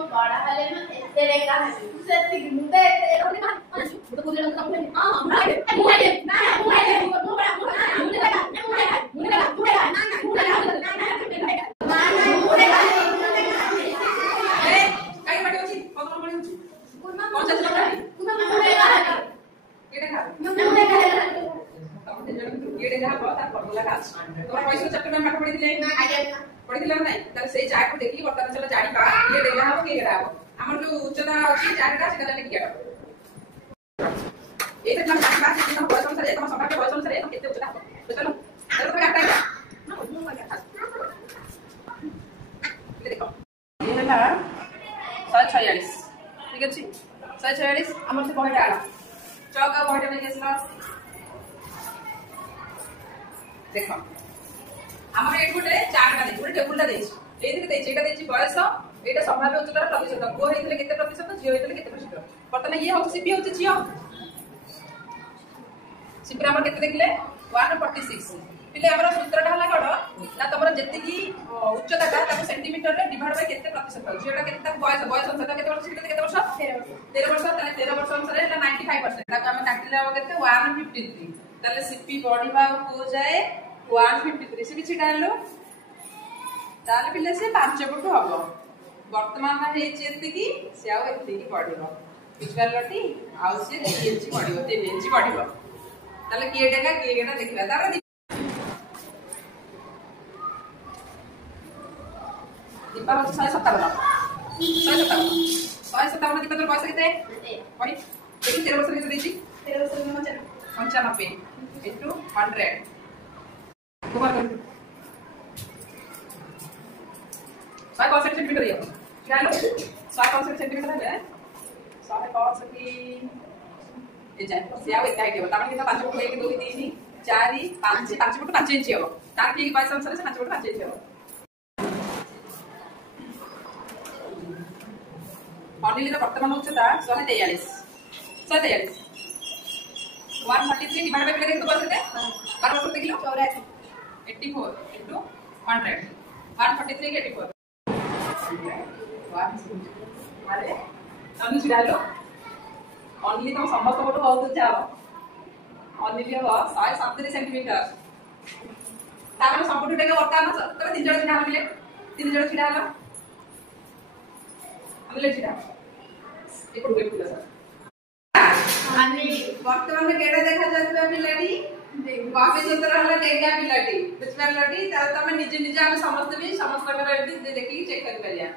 मो बड़ा हले न तेरे का है सेति मुंडे तेरे ना तो बोले ना हां मुंडे ना मुंडे देखी बर्तमान चलो जानी पा ये डेगा हो के गेरा हमर जो उच्चता अछि जारटा से गले किया ए तक हम बात से हम बॉयस अनुसार हम सभा के बॉयस अनुसार हम कितने उच्चता तो चलो चलो तो काटा है ये देखो ये है ना 146 ठीक अछि 146 हमर से पॉइंट आला चौका पॉइंट में केसला देखो हमर एक गुटे चारटा दे गुटे टेबुलटा देछि एदिके देछि एटा देछि बयस एटा संभाव्य उच्चतार प्रतिशत को हेतले केते प्रतिशत जियो हेतले केते प्रतिशत वर्तमान ये हो सीपी होछि जियो सीपी हमर केते देखले 146 पिले हमर सूत्रटा हला कड ना तमर जेति की उच्चताटा ताको सेंटीमीटर रे डिवाइड बाय केते प्रतिशत हो जियोटा केते ताको बयस अनुसार केते वर्ष केते वर्ष 13 वर्ष ताले 13 वर्ष अनुसार एटा 95% ताको हम काटिले हो केते 153 ताले सीपी बॉडीबा को जाए 153 से किछि डालो ताले पिले से 5 फुट हबो वर्तमान में हेछि एति की से आउ एति की बढ़िबो बुझबालटी आउ से 2 इंच बढ़िबो 3 इंच बढ़िबो ताले केडेगा देखला तारा दीपा 157 दीपा तो पैसा किते पड़ी देखि 13 वर्ष के देछि 13 वर्ष में 95 into 100 कुमार कर 100 सेंटीमीटर ये क्या लो 100 सेंटीमीटर है 100 की ये जाए से आवे काय के बता कितना 5 फुट 1 2 3 4 5 फुट 5 इंच हो तार की 22 अनुसार से 5 फुट 5 इंच हो ऑर्डिनरी वर्तमान उच्चता 143 143 133 डिवाइड बाय कितने तो बस देते 12 वर्ष देखिलो 84 84 into 100 143 के 84 अरे अनु डालो ओनली तुम समस्त फोटो बहुत जाओ ओनली हो 137 सेंटीमीटर तापर संपूर्ण टेके वर्तमान तबे 3 जण छिडा मिले 3 जण छिडा हलो हमले छिडा एक रुपए फुला सर अनि वर्तमान में केडा देखा जातबा पिलाडी कॉफी सूत्र हला डेगा पिलाडी बुझबालटी त तमे निजे निजे हम समस्त भी समस्त कर देखि चेक कर परिया